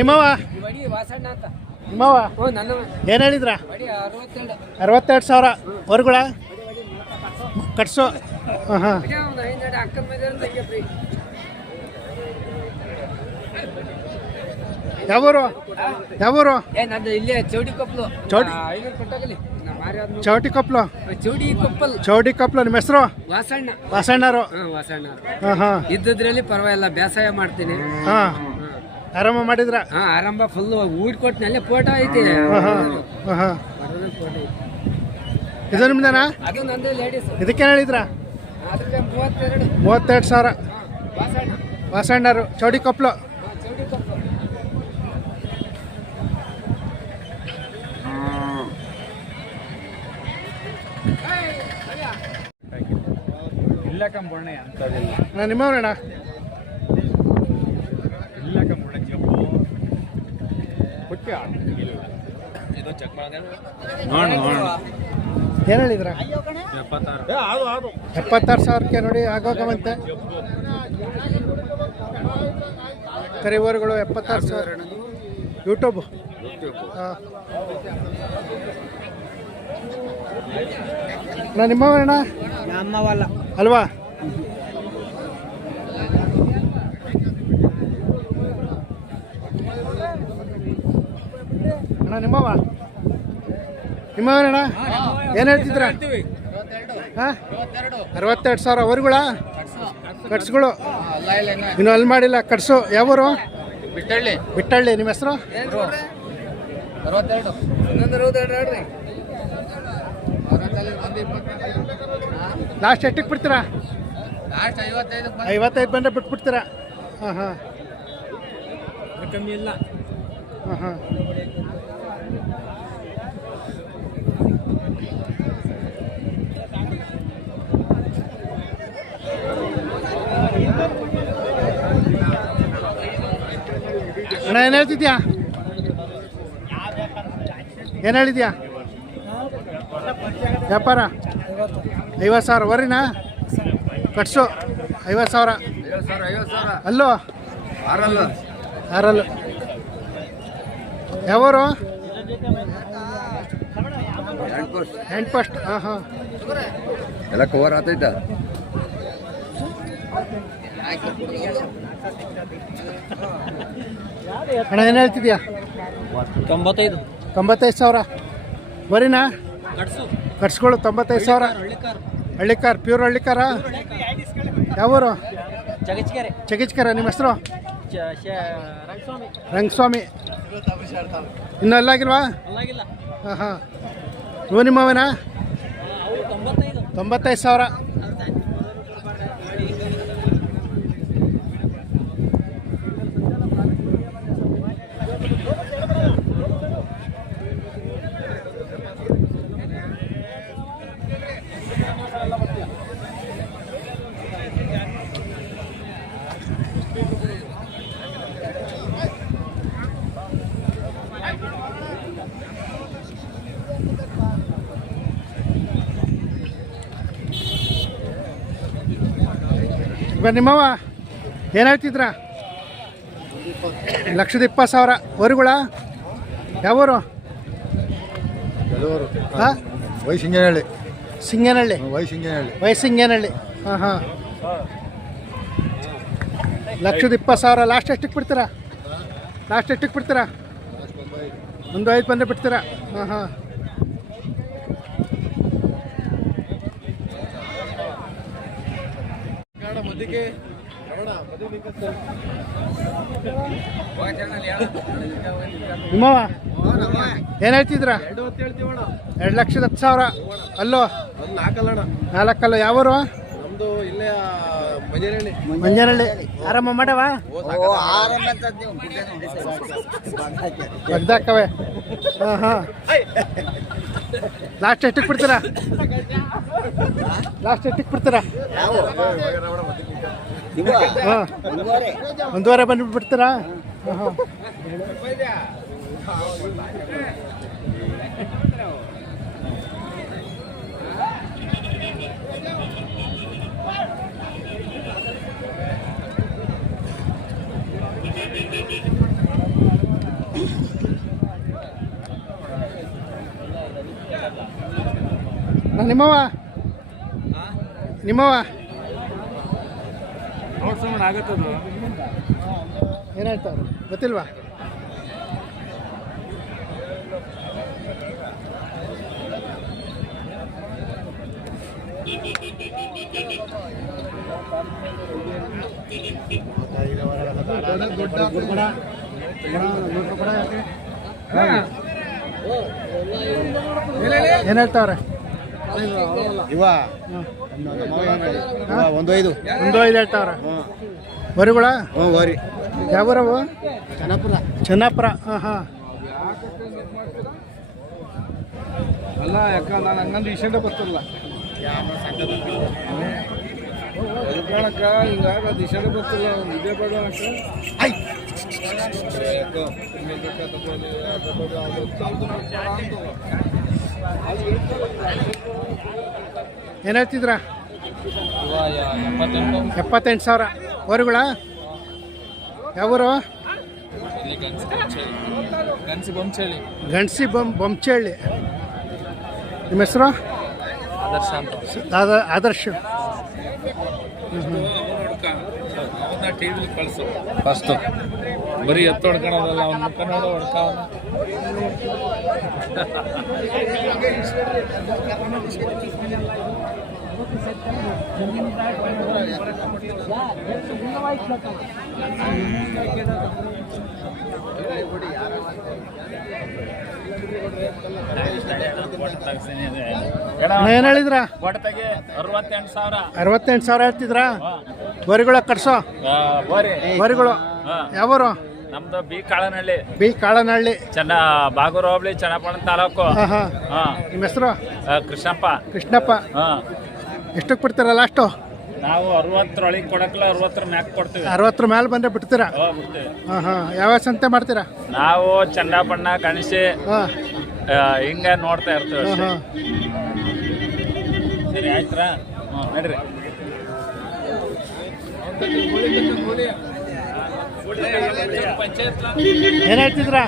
ನಿಮ್ಮವ ನಿಮ್ಮವ ಏನು ಹೇಳಿದ್ರ? ಅರವತ್ತೆರಡು. ಅರವತ್ತೆರಡು ಸಾವಿರ. ಹೊರಗುಳ? ಕಟ್ಸು. ಹಾಂ ಹಾಂ ಯಾವೂರು? ಯಾವೂರು? ಏ ನಂದು ಇಲ್ಲೇ ಚೌಡಿ ಕೊಪ್ಪಲು ಚೌಡಿ? ಐನೂರು ಕೊಟ್ಟಾಗಲಿ. ಚೌಟಿ ಕೊಪ್ಪಲು ಚೌಡಿ ಕೊಪ್ಪಲ್. ಚೌಡಿ ಕೊಪ್ಪಲು ನಿಮ್ಮ ಹೆಸರು? ವಾಸಣ್ಣ. ವಾಸಣ್ಣರು. ಹಾಂ ವಾಸಣ್ಣ. ಹಾಂ ಹಾಂ. ಇದ್ದದ್ರಲ್ಲಿ ಪರವಾಗಿಲ್ಲ ಬೇಸಾಯ ಮಾಡ್ತೀನಿ. ಹಾಂ. ಆರಂಭ ಮಾಡಿದ್ರ? ಹಾಂ ಆರಂಭ ಫುಲ್ ಊಟ ಕೊಟ್ಟಿನಲ್ಲಿ ಫೋಟೋ ಐತಿ. ಹಾಂ ಹಾಂ. ಇದು ನಿಮ್ದೇನಾ? ಅದು ನಂದು ಲೇಡೀಸ್ ಇದಕ್ಕೇನು ಹೇಳಿದ್ರ? ಅದಕ್ಕೆ ಮೂವತ್ತೆರಡು. ಸಾವಿರ. ವಾಸಣ್ಣ. ವಾಸಣ್ಣರು ಚೌಡಿ ಕೊಪ್ಲು. ಇಲ್ಲ ಅಂತದಿಲ್ಲ ನಾನು ನಿಮ್ಮವ್ರಣ್ಣ ಇಲ್ಲ ಇಲ್ಲ ಏನು ಹೇಳಿದ್ರ? ಎಪ್ಪತ್ತಾರು. ಸಾವಿರಕ್ಕೆ ನೋಡಿ ಆಗೋಗವಂತೆ. ಕರಿವರ್ಗಳು ಎಪ್ಪತ್ತಾರು ಸಾವಿರ. ಯೂಟ್ಯೂಬ್ ಹಾಂ. ಅಣ್ಣ ನಿಮ್ಮವರಣ್ಣ ನಮ್ಮವಲ್ಲ. ಅಲ್ವಾ? ಅಣ್ಣ ನಿಮ್ಮವ ನಿಮ್ಮವೇನಣ್ಣ ಏನು ಹೇಳ್ತಿದ್ರ ಹಾಂ? ಅರವತ್ತೆರಡು ಸಾವಿರ ಅವರುಗಳ? ಕಟ್ಸ್ಗಳು. ಇನ್ನು ಅಲ್ಲಿ ಮಾಡಿಲ್ಲ ಕಟ್ಸು. ಯಾವೂರು? ಬಿಟ್ಟಳ್ಳಿ. ಬಿಟ್ಟಳ್ಳಿ. ನಿಮ್ಮ ಹೆಸರು ಅರವತ್ತೆರಡು ಇನ್ನೊಂದು ಅರವತ್ತೆರಡು ಹೇಳ್ರಿ ಲಾಸ್ಟ್ ಎಷ್ಟಕ್ಕೆ ಬಿಡ್ತೀರಾ? ಲಾಸ್ಟ್ ಐವತ್ತೈದು ಐವತ್ತೈದು ಬಂದರೆ ಬಿಟ್ಬಿಡ್ತೀರಾ? ಹಾಂ ಹಾಂ. ಕಮ್ಮಿ ಇಲ್ಲ. ಹಾಂ ಹಾಂ. ಅಣ್ಣ ಏನು ಹೇಳ್ತಿದ್ಯಾ? ಏನು ಹೇಳಿದ್ಯಾ ವ್ಯಾಪಾರ? ಐವತ್ತು ಸಾವಿರ. ವರಿನಾ? ಕಟ್ಸು. ಐವತ್ತು ಸಾವಿರ. ಐವತ್ತು ಸಾವಿರ ಐವತ್ತು ಸಾವಿರ. ಅಲ್ಲೋ? ಆರಲ್ಲ. ಆರಲ್ಲು. ಯಾವರು? Hand post. ಹಾಂ ಹಾಂ ಎಲ್ಲ ಕವರ್ ಆತೈತ? ಅಣ್ಣ ಏನು ಹೇಳ್ತಿದ್ಯಾ? ತೊಂಬತ್ತೈದು. ತೊಂಬತ್ತೈದು ಸಾವಿರ. ಬರೀನಾ ಕಟ್ಸ್ಕೊಳ್ಳು ತೊಂಬತ್ತೈದು ಸಾವಿರ. ಹಳ್ಳಿಕಾರ್ ಪ್ಯೂರ್ ಹಳ್ಳಿಕಾರ ಯಾವೂರು ಚಗಿಚ್ಕರ ನಿಮ್ಮ ಹೆಸರು? ರಂಗಸ್ವಾಮಿ. ರಂಗಸ್ವಾಮಿ. ಇನ್ನೂ ಅಲ್ಲಾಗಿಲ್ವಾ ಅಲ್ಲಾಗಿಲ್ಲ. ಹಾಂ ಹಾಂ ಇವು ನಿಮ್ಮವನಾ ತೊಂಬತ್ತೈದು ಸಾವಿರ. ಇವಾಗ ನಿಮ್ಮವ ಏನು ಹೇಳ್ತಿದ್ರ ಲಕ್ಷದ ಇಪ್ಪತ್ತು ಸಾವಿರ. ಹೊರಗುಳ ಯಾವೂರು? ವೈಸಿಂಗೇನಹಳ್ಳಿ ಹಾಂ? ವಯಸ್ಸಿಂಗೇನಹಳ್ಳಿ ವೈಸಿಂಗೇನಹಳ್ಳಿ ವಯಸ್ಸಿಂಗೇನಹಳ್ಳಿ ವಯಸ್ಸಿಂಗೇನಹಳ್ಳಿ ಹಾಂ ಹಾಂ. ಲಕ್ಷದ ಇಪ್ಪತ್ತು ಸಾವಿರ. ಲಾಸ್ಟ್ ಎಷ್ಟಕ್ಕೆ ಬಿಡ್ತೀರಾ? ಲಾಸ್ಟ್ ಎಷ್ಟಕ್ಕೆ ಬಿಡ್ತೀರಾ? ಒಂದು ಐದು ಬಂದರೆ ಬಿಡ್ತೀರಾ? ಹಾಂ ಹಾಂ. ನಿಮ್ಮವ ಏನು ಹೇಳ್ತಿದ್ರ? ಎರಡು ಲಕ್ಷದ ಹತ್ತು ಸಾವಿರ. ಅಲ್ಲೋ? ನಾಲ್ಕಲ್ಲ ಯಾವರು? ನಮ್ದು ಇಲ್ಲೇ ಮಂಜೇನಹಳ್ಳಿ. ಮಂಜನಹಳ್ಳಿ. ಆರಾಮ ಮಾಡವ ತೆಗ್ದಾಕವೆ ಹಾ. ಹಾಂ. ಲಾಸ್ಟ್ ಎಷ್ಟಕ್ಕೆ ಬಿಡ್ತೀರಾ ಲಾಸ್ಟ್ ಎಷ್ಟಕ್ಕೆ ಬಿಡ್ತೀರಾ ಹಾಂ. ಒಂದೂವರೆ. ಬಂದು ಬಿಡ್ತೀರಾ? ಹಾಂ ಹಾಂ. ನಿಮ್ಮವ ನಿಮ್ಮವ ಆಗತ್ತದು ಏನು ಹೇಳ್ತಾವ್ರೆ ಗೊತ್ತಿಲ್ವಾ? ಏನ್ ಹೇಳ್ತಾವ್ರೆ ಇವ ಒಂದು ಐದು ಒಂದು ಐದು ಹೇಳ್ತಾವ್ರೆ ಬರಿಗಳ ಹ್ಞೂ ಓರಿ ಯಾವರವು? ಚೆನ್ನಪುರ. ಚೆನ್ನಾಪುರ ಹಾಂ ಹಾಂ. ಅಲ್ಲ ಯಾಕ ನಾನು ಹಂಗಂದು ಇಷ್ಟೇ ಗೊತ್ತಿಲ್ಲ. ಎಲ್ಕೊಳಕ ಹಿಂಗಾಗ ಅದು ಇಷ್ಟೇ ಬರ್ತಿಲ್ಲ ಇದೇ ಬೇಡ ಏನು ಹೇಳ್ತಿದ್ರ? ಎಪ್ಪತ್ತೆಂಟು ಸಾವಿರ. ಊರುಗಳ? ಯಾವೂರು ಗಣಸಿ ಬೊಂಚಳಿ ಬೊಮ್ ಬೊಂಚಳ್ಳಿ ನಿಮ್ಮ ಹೆಸರು? ಆದರ್ಶ ಅಂತ. ಆದ- ಆದರ್ಶ್ ಟಿವಿಲಿ ಕಳಿಸು. ಫಸ್ಟು. ಬರೀ ಎತ್ತು ಹೊಡ್ಕೊಳೋದಲ್ಲ ಅವ್ನ ಮುಖ ನೋಡೋ ಹೊಡ್ಕ. ಏನು ಹೇಳಿದ್ರ? ಕೊಡ್ತಾಗೆ ಅರವತ್ತೆಂಟು ಸಾವಿರ. ಅರವತ್ತೆಂಟು ಸಾವಿರ ಹೇಳ್ತಿದ್ರಾ? ವರಿಗಳ ಕಟ್ಸೋ? ಬರಿಗಳು ವರಿಗಳು. ಯಾವೂರು? ನಮ್ದು ಬಿ ಕಾಳನಹಳ್ಳಿ. ಬಿ ಕಾಳನಹಳ್ಳಿ. ಚೆನ್ನ ಬಾಗೂರು ಹೋಬಳಿ ಚನ್ನಪಟ್ಟಣ ತಾಲೂಕು ನಿಮ್ಮ ಹೆಸರು? ಕೃಷ್ಣಪ್ಪ. ಕೃಷ್ಣಪ್ಪ. ಹಾ. ಎಷ್ಟಕ್ಕೆ ಬಿಡ್ತೀರಾ ಲಾಸ್ಟು ನಾವು ಅರವತ್ತರೊಳಗೆ ಕೊಡಕ್ಲ ಅರವತ್ತರ ಮ್ಯಾಕ್ ಕೊಡ್ತೀವಿ. ಅರವತ್ತರ ಮೇಲೆ ಬಂದ್ರೆ ಬಿಡ್ತೀರಾ? ಹಾಂ ಹಾಂ ಯಾವ ಸಂತೆ ಮಾಡ್ತೀರಾ? ನಾವು ಚನ್ನಪ್ಪಣ್ಣ ಕಣಿಸಿ ಹಿಂಗ ನೋಡ್ತಾ ಇರ್ತೀವಿ ಸರಿ ಆಯ್ತಾ ನಡ್ರಿ. ಏನು ಹೇಳ್ತಿದ್ರಾ?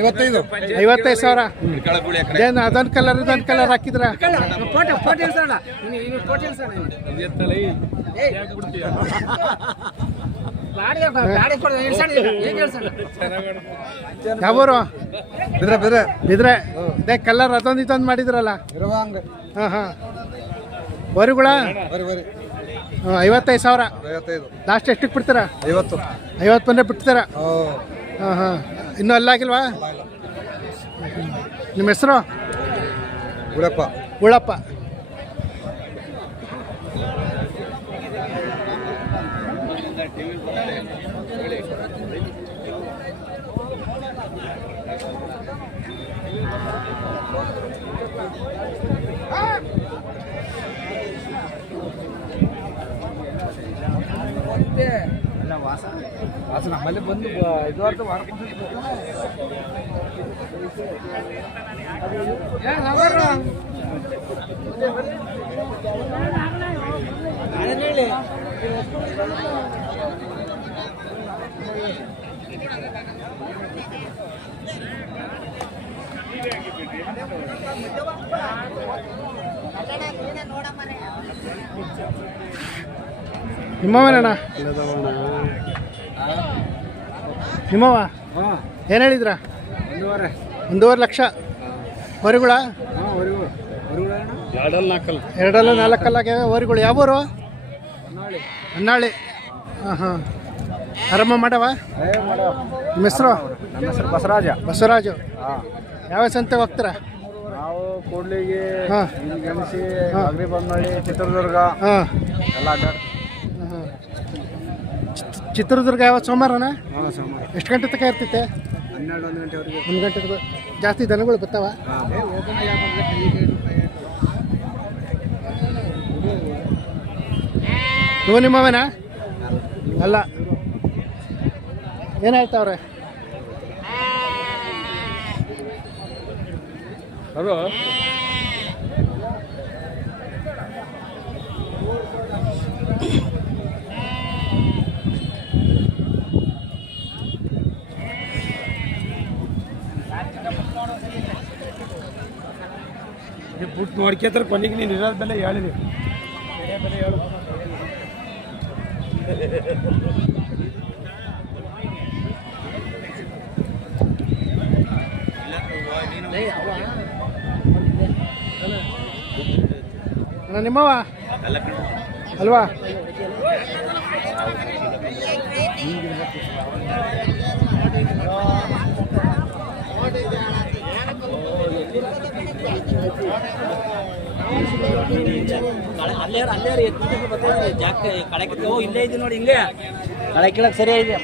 ಐವತ್ತೈದು. ಐವತ್ತೈದು ಸಾವಿರ. ಏನು ಅದೊಂದು ಕಲರ್ ಇದೊಂದು ಕಲರ್ ಹಾಕಿದ್ರ? ಯಾವೂರು? ಬಿದ್ರೆ ಬಿದ್ರೆ. ಬಿದ್ರೆ. ಕಲರ್ ಅದೊಂದು ಇದೊಂದು ಮಾಡಿದ್ರಲ್ಲ? ಹಾಂ ಹಾಂ. ವರಿಗಳ? ಬರಿ ಬರಿ ಐವತ್ತೈದು ಸಾವಿರ. ಐವತ್ತೈದು. ಲಾಸ್ಟ್ ಎಷ್ಟಕ್ಕೆ ಬಿಡ್ತೀರಾ? ಐವತ್ತು. ಐವತ್ತು ಬಂದರೆ ಬಿಡ್ತೀರಾ? ಓ ಹಾಂ ಹಾಂ. ಇನ್ನೂ ಅಲ್ಲಾಗಿಲ್ವಾ ನಿಮ್ಮ ಹೆಸರು? ಉಳಪ್ಪ. ಉಳಪ್ಪ. ವಾಸ ನಮ್ಮಲ್ಲಿ ಬಂದು ಇದು ಅರ್ಥ ನಿಮ್ಮವನಣ್ಣ? ನಿಮ್ಮವ ಏನ್ ಏನು ಹೇಳಿದ್ರ? ಒಂದೂವರೆ. ಒಂದೂವರೆ ಲಕ್ಷ. ವರಿಗಳಾ ಎರಡಲ್ಲ ನಾಲ್ಕಲ್ಲ ಎರಡಲ್ಲ ನಾಲ್ಕಲ್ಲ ವರಿಗಳು ಯಾವೂರು ಹೊನ್ನಾಳಿ. ಹಾಂ ಹಾಂ. ಆರಾಮ ಮಾಡವ? ಹೆಸರು? ನಮ್ಮ ಹೆಸರು ಬಸವರಾಜ. ಬಸವರಾಜು. ಹಾಂ. ಯಾವ ಸಂತೆಗೆ ಹೋಗ್ತೀರಾ? ನಾವು ಕೂಡ್ಲಿಗೆ ಹಾಂ. ಗಣಸಿ. ಅಗ್ರಿ ಬೊಮ್ಮನಹಳ್ಳಿ ಚಿತ್ರದುರ್ಗ. ಹಾಂ. ಎಲ್ಲ ಅಡ್ಡಾಡ್ತೀವಿ ಚಿತ್ರದುರ್ಗ ಯಾವ ಸೋಮವಾರನ? ಹಾಂ ಸೋಮವಾರ. ಎಷ್ಟು ಗಂಟೆ ತನಕ ಇರ್ತೈತೆ? ಹನ್ನೆರಡು ಒಂದು ಗಂಟೆವರೆಗೆ ಒಂದು ಗಂಟೆ ತನಕ ಜಾಸ್ತಿ ದನಗಳು ಬರ್ತಾವ? ಇವು ನಿಮ್ಮವನ? ಅಲ್ಲ. ಏನು ಹೇಳ್ತಾವ್ರೆ? ಅದು ನೋಡ್ಕೊತಾರೆ ಕೊನೆಗೆ ನೀನು ಇರೋದ್ ಬೆಲೆ ಹೇಳಿನಿ ಅಣ್ಣ ನಿಮ್ಮವ ಅಲ್ವಾ? ಅಲ್ಲೇ ಅಲ್ಲೇ ಎತ್ತಿದ್ದು ಬರ್ತದೆ ಜಾಕ್ ಕಳೆ ಓ ಇಲ್ಲೇ ಇದೆ ನೋಡಿ ಹಿಂಗೆ ಕಳೆ ಕೀಳಕ್ ಸರಿ ಇದೆ